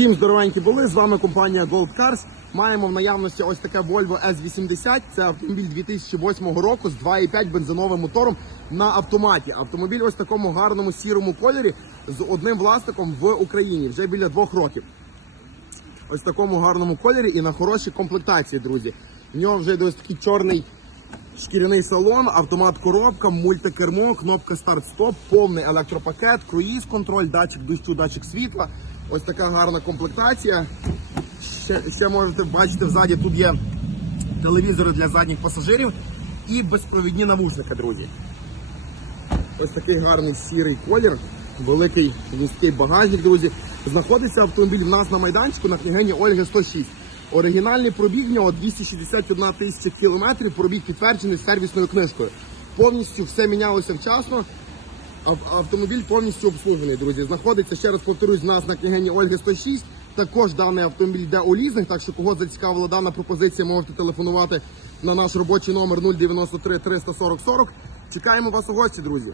Всім здоровенькі були. З вами компанія Gold Cars. Маємо в наявності ось таке Volvo S80. Це автомобіль 2008 року з 2,5 бензиновим мотором на автоматі. Автомобіль ось в такому гарному сірому кольорі з одним власником в Україні вже біля двох років. Ось в такому гарному кольорі і на хорошій комплектації, друзі. В нього вже йде ось такий чорний шкіряний салон, автомат коробка, мультикермо, кнопка старт-стоп, повний електропакет, круїз контроль, датчик дощу, датчик світла. Ось така гарна комплектація. Ще, ще можете бачити ззаді, тут є телевізори для задніх пасажирів і безпровідні навушники, друзі. Ось такий гарний сірий колір, великий вузький багажник, друзі. Знаходиться автомобіль в нас на майданчику на княгині Ольги 106. Оригінальний пробіг в нього 261 тисяча кілометрів, пробіг підтверджений сервісною книжкою. Повністю все мінялося вчасно. Ав- Автомобіль повністю обслугений, друзі. Знаходиться, ще раз повторюсь, в нас на княгині Ольги 106. Також даний автомобіль йде у лізинг, так що кого зацікавила дана пропозиція, можете телефонувати на наш робочий номер 093 340 40. Чекаємо вас у гості, друзі.